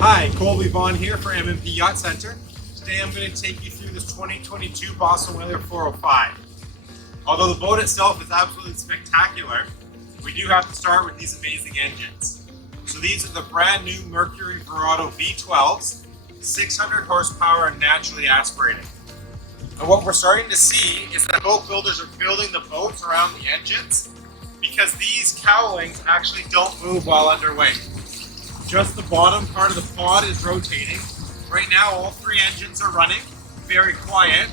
Hi, Colby Vaughn here for M&P Yacht Center. Today I'm going to take you through this 2022 Boston Whaler 405. Although the boat itself is absolutely spectacular, we do have to start with these amazing engines. So these are the brand new Mercury Verado V12s, 600 horsepower and naturally aspirated. And what we're starting to see is that boat builders are building the boats around the engines because these cowlings actually don't move while underway. Just the bottom part of the pod is rotating. Right now, all three engines are running, very quiet,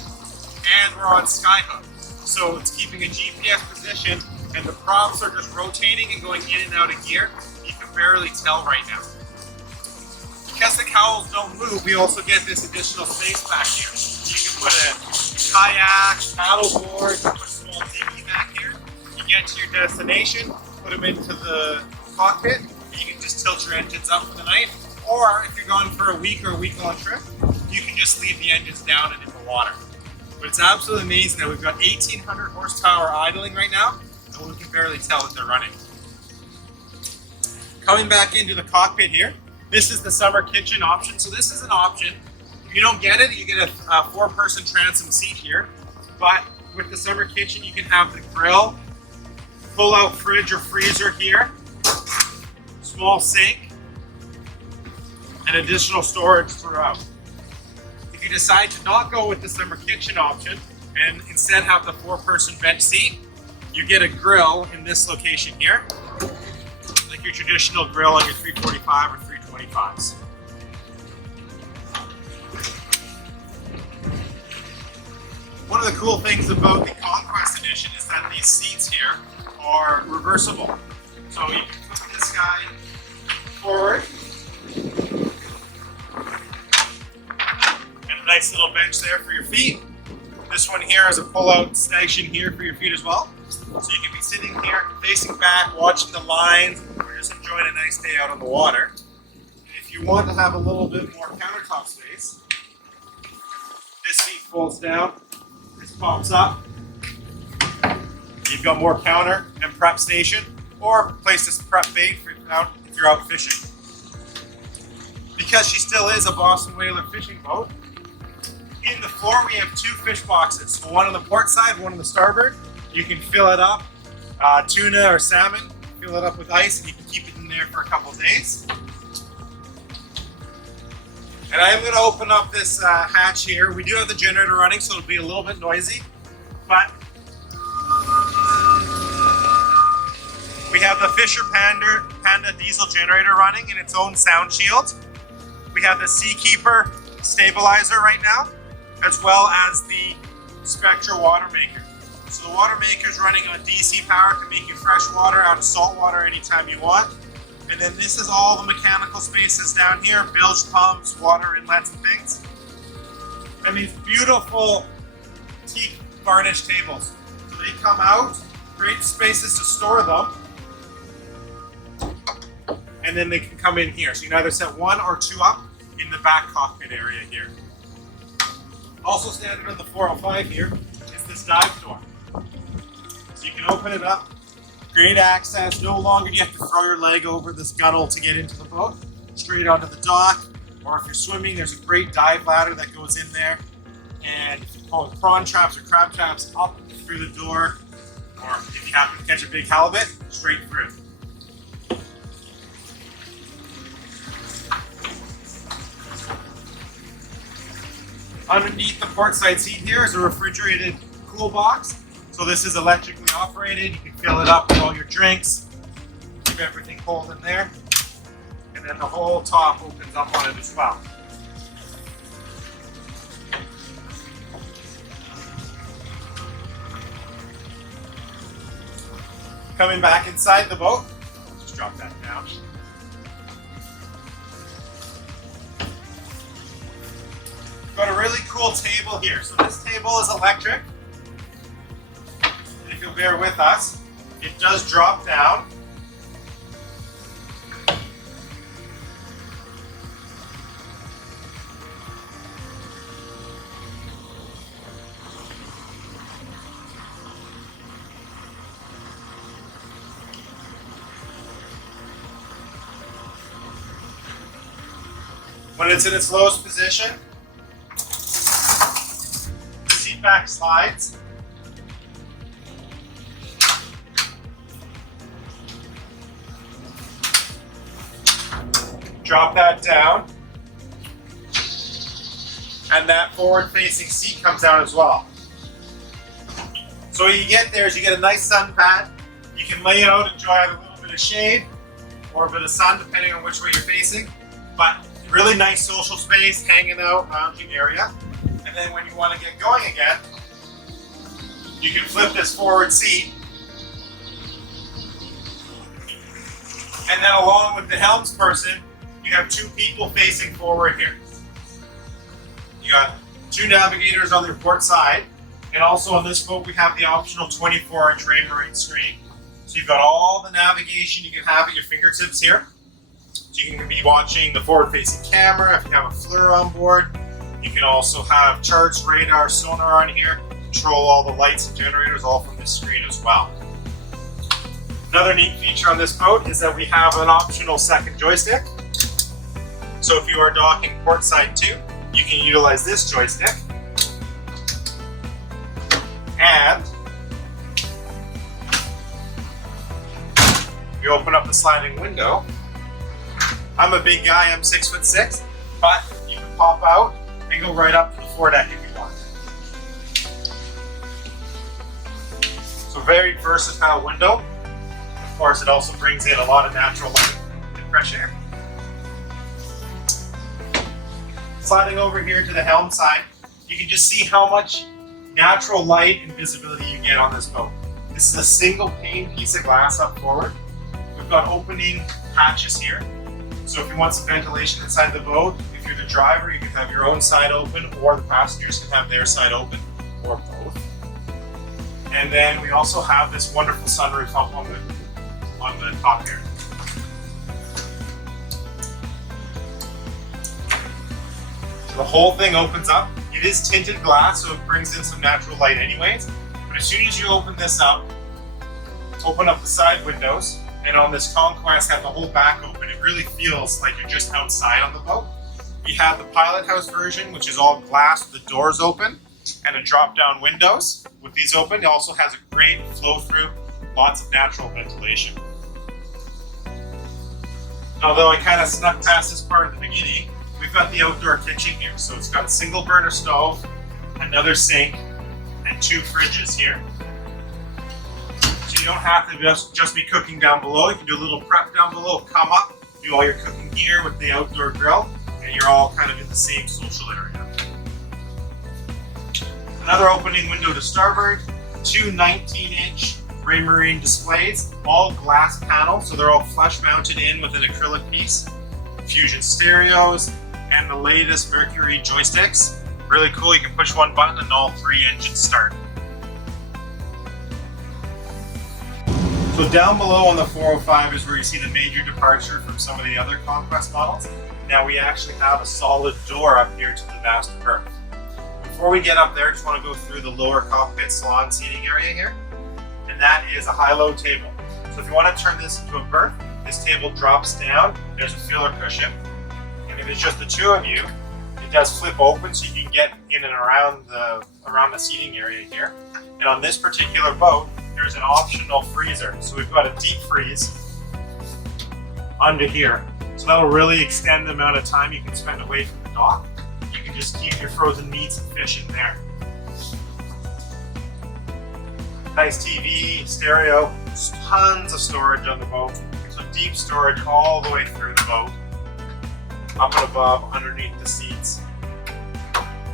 and we're on skyhook. So it's keeping a GPS position, and the props are just rotating and going in and out of gear. You can barely tell right now. Because the cowls don't move, we also get this additional space back here. You can put a kayak, paddleboard, put a small dinghy back here. You get to your destination, put them into the cockpit, you can just tilt your engines up for the night, or if you're going for a week or a week-long trip, you can just leave the engines down and in the water. But it's absolutely amazing that we've got 1,800 horsepower idling right now, and we can barely tell that they're running. Coming back into the cockpit here, this is the summer kitchen option. So this is an option. If you don't get it, you get a four-person transom seat here. But with the summer kitchen, you can have the grill, pull-out fridge or freezer here, small sink, and additional storage throughout. If you decide to not go with the summer kitchen option and instead have the four-person bench seat, you get a grill in this location here, like your traditional grill on your 345 or 325s. One of the cool things about the Conquest Edition is that these seats here are reversible. So you can put this guy forward, and a nice little bench there for your feet. This one here is a pull-out station here for your feet as well. So you can be sitting here, facing back, watching the lines, or just enjoying a nice day out on the water. And if you want to have a little bit more countertop space, this seat folds down, this pops up. You've got more counter and prep station, or place to prep bait if you're out fishing. Because she still is a Boston Whaler fishing boat, in the floor we have two fish boxes. So one on the port side, one on the starboard. You can fill it up, tuna or salmon, fill it up with ice, and you can keep it in there for a couple of days. And I'm going to open up this hatch here. We do have the generator running, so it'll be a little bit noisy, but we have the Fisher Panda diesel generator running in its own sound shield. We have the Seakeeper stabilizer right now, as well as the Spectra water maker. So the water maker is running on DC power to make you fresh water out of salt water anytime you want. And then this is all the mechanical spaces down here, bilge pumps, water inlets and things. And these beautiful teak varnish tables. So they come out, great spaces to store them. And then they can come in here. So you can either set one or two up in the back cockpit area here. Also standard on the 405 here is this dive door. So you can open it up, great access. No longer do you have to throw your leg over this gunnel to get into the boat. Straight onto the dock, or if you're swimming, there's a great dive ladder that goes in there. And if you pull prawn traps or crab traps up through the door, or if you happen to catch a big halibut, straight through. Underneath the port side seat here is a refrigerated cool box. So this is electrically operated. You can fill it up with all your drinks, keep everything cold in there. And then the whole top opens up on it as well. Coming back inside the boat, just drop that down. Got a really cool table here. So this table is electric. And if you'll bear with us, it does drop down. When it's in its lowest position, the seat back slides. Drop that down. And that forward-facing seat comes out as well. So what you get there is you get a nice sun pad. You can lay out, enjoy a little bit of shade or a bit of sun depending on which way you're facing. But really nice social space, hanging out, lounging area. And then when you want to get going again, you can flip this forward seat. And then along with the helms person, you have two people facing forward here. You got two navigators on the port side, and also on this boat we have the optional 24-inch Raymarine screen. So you've got all the navigation you can have at your fingertips here. So you can be watching the forward-facing camera if you have a FLIR on board. You can also have charts, radar, sonar on here, control all the lights and generators all from this screen as well. Another neat feature on this boat is that we have an optional second joystick. So if you are docking port side 2, you can utilize this joystick. And you open up the sliding window. I'm a big guy, I'm 6'6", but you can pop out and go right up to the foredeck if you want. So very versatile window. Of course, it also brings in a lot of natural light and fresh air. Sliding over here to the helm side, you can just see how much natural light and visibility you get on this boat. This is a single pane piece of glass up forward. We've got opening hatches here. So if you want some ventilation inside the boat, if you're the driver, you can have your own side open, or the passengers can have their side open, or both. And then we also have this wonderful sunroof up on the top here. The whole thing opens up. It is tinted glass, so it brings in some natural light anyways. But as soon as you open this up, open up the side windows, and on this Conquest have the whole back open, it really feels like you're just outside on the boat. You have the Pilot House version, which is all glass with the doors open and a drop-down windows. With these open, it also has a great flow-through, lots of natural ventilation. Although I kind of snuck past this part at the beginning, we've got the outdoor kitchen here. So it's got a single burner stove, another sink, and two fridges here. So you don't have to just be cooking down below. You can do a little prep down below, come up, do all your cooking here with the outdoor grill, and you're all kind of in the same social area. Another opening window to starboard, two 19-inch Raymarine displays, all glass panels, so they're all flush mounted in with an acrylic piece. Fusion stereos, and the latest Mercury joysticks. Really cool, you can push one button and all three engines start. So down below on the 405 is where you see the major departure from some of the other Conquest models. Now we actually have a solid door up here to the master berth. Before we get up there, I just want to go through the lower cockpit salon seating area here. And that is a high-low table. So if you want to turn this into a berth, this table drops down, there's a filler cushion, and if it's just the two of you, it does flip open so you can get in and around the seating area here. And on this particular boat, there's an optional freezer. So we've got a deep freeze under here. So that'll really extend the amount of time you can spend away from the dock. You can just keep your frozen meats and fish in there. Nice TV, stereo, tons of storage on the boat. So deep storage all the way through the boat, up and above, underneath the seats.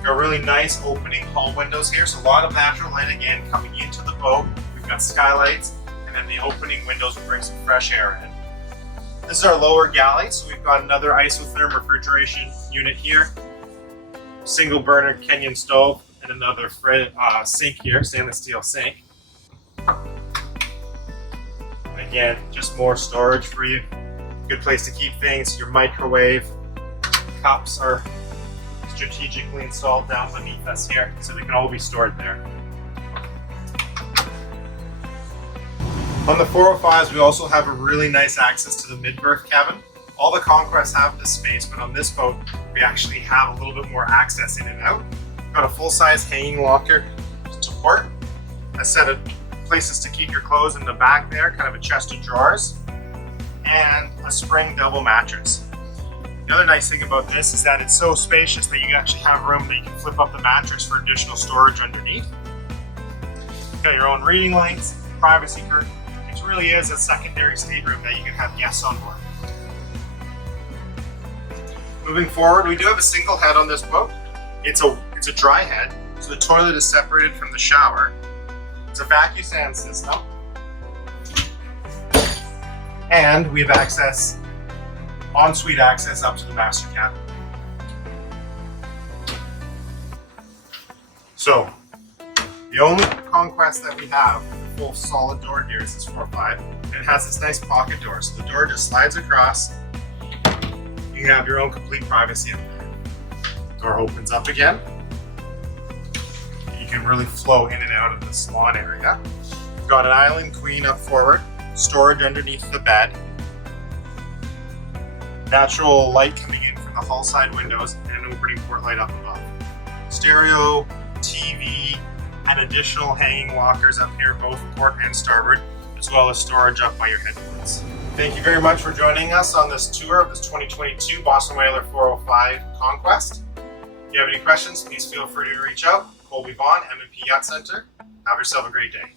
Got really nice opening hull windows here, so a lot of natural light again coming into the boat. We've got skylights, and then the opening windows will bring some fresh air in. This is our lower galley, so we've got another isotherm refrigeration unit here, single burner Kenyan stove, and another sink here, stainless steel sink. Again, just more storage for you. Good place to keep things. Your microwave cups are strategically installed down beneath us here, so they can all be stored there. On the 405s, we also have a really nice access to the mid-berth cabin. All the Conquests have this space, but on this boat, we actually have a little bit more access in and out. Got a full-size hanging locker support, a set of places to keep your clothes in the back there, kind of a chest of drawers, and a spring double mattress. The other nice thing about this is that it's so spacious that you actually have room that you can flip up the mattress for additional storage underneath. You've got your own reading lights, privacy curtain. It really is a secondary stateroom that you can have guests on board. Moving forward, we do have a single head on this boat. It's a dry head, so the toilet is separated from the shower. It's a vacuum system. And we have access, ensuite access up to the master cabin. So, the only Conquest that we have with a full solid door here is this 4.5, and it has this nice pocket door. So the door just slides across. You have your own complete privacy up there. Door opens up again. You can really flow in and out of the salon area. You've got an island queen up forward, storage underneath the bed, natural light coming in from the hull side windows, and an opening port light up above. Stereo, TV, and additional hanging lockers up here, both port and starboard, as well as storage up by your headboards. Thank you very much for joining us on this tour of this 2022 Boston Whaler 405 Conquest. If you have any questions, please feel free to reach out. Colby Vaughn, M&P Yacht Center. Have yourself a great day.